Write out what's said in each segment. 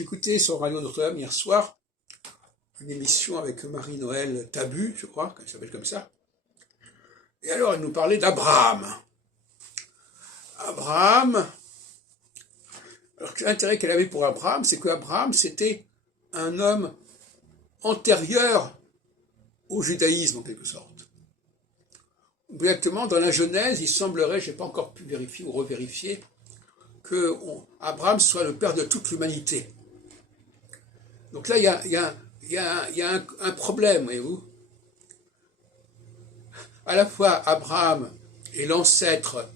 J'écoutais sur Radio Notre-Dame hier soir une émission avec Marie-Noël Tabu, je crois, qu'elle s'appelle comme ça. Et alors, elle nous parlait d'Abraham. Abraham, alors l'intérêt qu'elle avait pour Abraham, c'est qu'Abraham, c'était un homme antérieur au judaïsme, en quelque sorte. Exactement, dans la Genèse, il semblerait, je n'ai pas encore pu vérifier ou revérifier, que Abraham soit le père de toute l'humanité. Donc là, il y a un problème, voyez-vous. À la fois, Abraham est l'ancêtre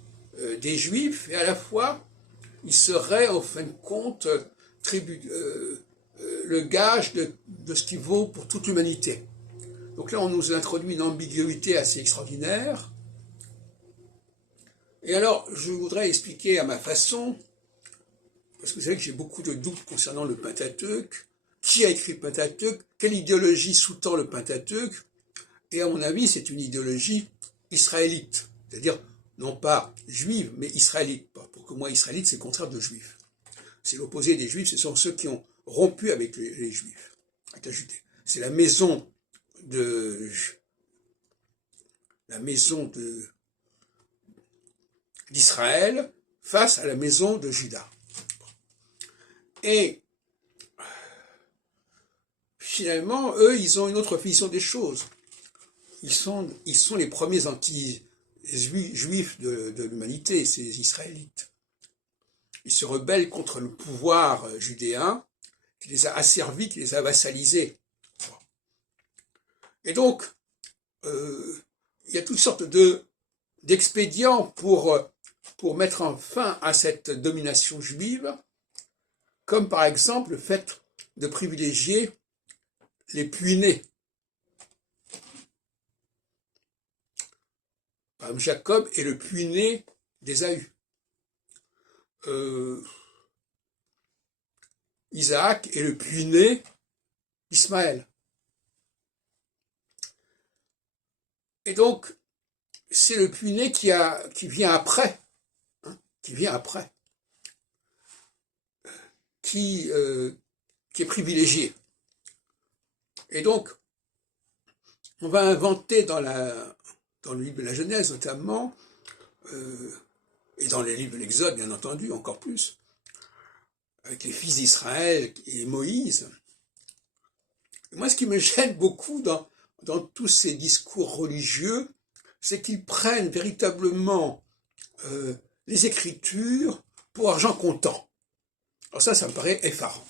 des Juifs, et à la fois, il serait, en fin de compte, le gage de ce qui vaut pour toute l'humanité. Donc là, on nous introduit une ambiguïté assez extraordinaire. Et alors, je voudrais expliquer à ma façon, parce que vous savez que j'ai beaucoup de doutes concernant le Pentateuque. Qui a écrit le Pentateuque? Quelle idéologie sous-tend le Pentateuque? Et à mon avis, c'est une idéologie israélite. C'est-à-dire, non pas juive, mais israélite. Pour que moi, israélite, c'est le contraire de juif. C'est l'opposé des juifs, ce sont ceux qui ont rompu avec les juifs, avec la Judée. C'est la maison d'Israël face à la maison de Juda. Et finalement, eux, ils ont une autre vision des choses. Ils sont les premiers anti-juifs de l'humanité, ces Israélites. Ils se rebellent contre le pouvoir judéen qui les a asservis, qui les a vassalisés. Et donc, il y a toutes sortes d'expédients pour mettre fin à cette domination juive, comme par exemple le fait de privilégier les puînés. Par exemple, Jacob est le puîné d'Ésaü. Isaac est le puîné d'Ismaël. Et donc, c'est le puîné qui vient après, qui est privilégié. Et donc, on va inventer dans le livre de la Genèse notamment, et dans les livres de l'Exode, bien entendu, encore plus, avec les fils d'Israël et Moïse. Et moi, ce qui me gêne beaucoup dans tous ces discours religieux, c'est qu'ils prennent véritablement les Écritures pour argent comptant. Alors ça me paraît effarant.